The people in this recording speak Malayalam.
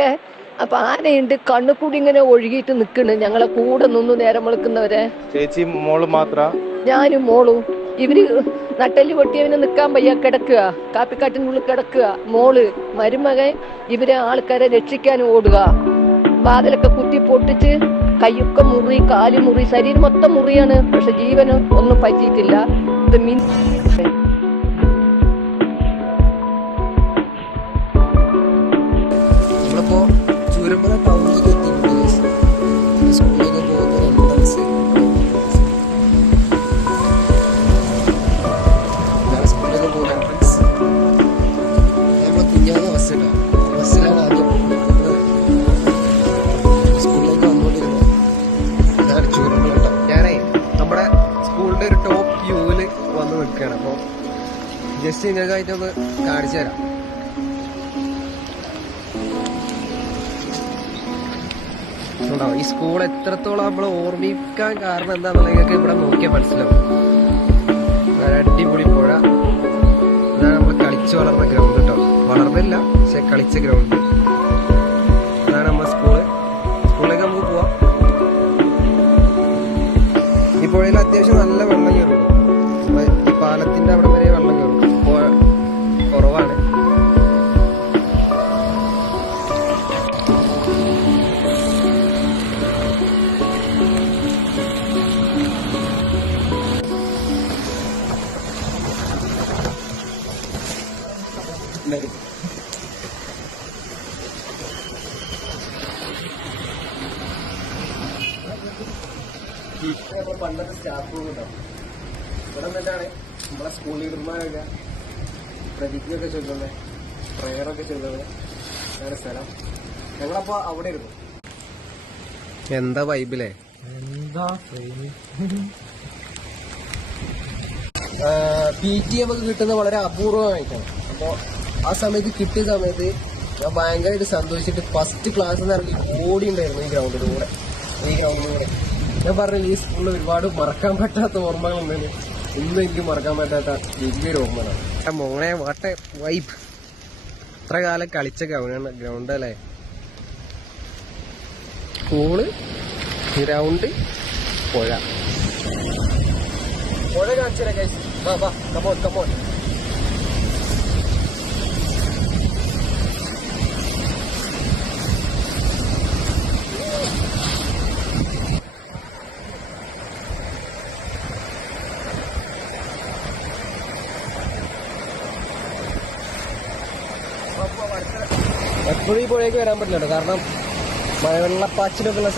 ഏ, അപ്പൊ ആനയുണ്ട് കണ്ണു കൂടി ഇങ്ങനെ ഒഴുകിയിട്ട് നിക്കണ്. ഞങ്ങളെ കൂടെ നിന്നു നേരം വെളുക്കുന്നവരെ. ചേച്ചി മോൾ മാത്ര? ഞാനും മോളും. ഇവർ നട്ടൽ പൊട്ടിയവന് നിക്കാൻ വയ്യ. കിടക്കുക. കാപ്പിക്കാട്ടിനുള്ളിൽ കിടക്കുക. മോൾ മരുമകൻ ഇവരെ ആൾക്കാരെ രക്ഷിക്കാൻ ഓടുക. വാതിലൊക്കെ കുത്തി പൊട്ടിച്ച് കയ്യൊക്കെ മുറി കാൽ മുറി ശരീരം മൊത്തം മുറിയാണ്. പക്ഷെ ജീവന് ഒന്നും പറ്റിയിട്ടില്ല. ഇത് മീൻ ചൂരമ്പല ടൗണിലേക്ക് എത്തിയിട്ടുണ്ട്. സ്കൂളിലേക്ക് പോകുന്ന എൻട്രൻസ് സ്കൂളിലേക്ക് പോകുന്ന എൻട്രൻസ് നമ്മളെ നമ്മുടെ നിങ്ങൾക്കായിട്ടൊന്ന് കാണിച്ചു തരാം. ഈ സ്കൂൾ എത്രത്തോളം നമ്മൾ ഓർമ്മിക്കാൻ കാരണം എന്താണെന്നുള്ളത് നിങ്ങൾക്ക് ഇവിടെ നോക്കിയാൽ മനസ്സിലാവും. അടിപൊളി പുഴ. ഇതാണ് നമ്മൾ കളിച്ച് വളർന്ന ഗ്രൗണ്ട് കേട്ടോ വളർന്നില്ല പക്ഷെ കളിച്ച ഗ്രൗണ്ട് ഇതാണ് നമ്മൾ സ്കൂൾ സ്കൂളിലേക്ക് നമുക്ക് പോവാം. ഈ പുഴയിൽ അത്യാവശ്യം നല്ല വെള്ളം കയറുള്ളൂ ഈ പാലത്തിന്റെ അവിടെ പണ്ടത്തെ സ്റ്റാഫ് റൂം ഉണ്ടാവും. ഇവിടെ എന്നിട്ടാണ് നമ്മളെ സ്കൂൾ ലീഡർമാരൊക്കെ പ്രതിജ്ഞയൊക്കെ ചൊല്ലുന്നത് പ്രയറൊക്കെ ചൊല്ലുന്നത് അങ്ങനെ സ്ഥലം. ഞങ്ങളപ്പോ അവിടെ ഇരുന്നു. എന്താ വൈബിലേ എന്താ പി ടി ഒക്കെ കിട്ടുന്നത് വളരെ അപൂർവമായിട്ടാണ്. അപ്പോൾ ആ സമയത്ത് കിട്ടിയ സമയത്ത് ഞാൻ ഭയങ്കരമായിട്ട് സന്തോഷിച്ചിട്ട് ഫസ്റ്റ് ക്ലാസ് ഇറങ്ങി ഓടി ഉണ്ടായിരുന്നു ഈ ഗ്രൗണ്ടിലൂടെ ഈ ഗ്രൗണ്ടിലൂടെ ഞാൻ പറഞ്ഞില്ല ഈ സ്കൂളിൽ ഒരുപാട് മറക്കാൻ പറ്റാത്ത ഓർമ്മകൾ ഉണ്ടെന്ന് ഇന്നും എനിക്ക് മറക്കാൻ പറ്റാത്ത വലിയൊരു ഓർമ്മയാണ് ആ മോനെ വാട്ടെ വൈബ് ഇത്ര കാലം കളിച്ച ഗ്രൗണ്ടാണ് ഗ്രൗണ്ട് അല്ലേ? സ്കൂൾ ഗ്രൗണ്ട് പുഴ. പുഴ കാണിച്ചു തരാം കമോൺ കമോൺ എപ്പോഴും ഈ പുഴയ്ക്ക് വരാൻ പറ്റില്ല കാരണം മഴവെള്ളപ്പാച്ചിലൊക്കെ ഉള്ള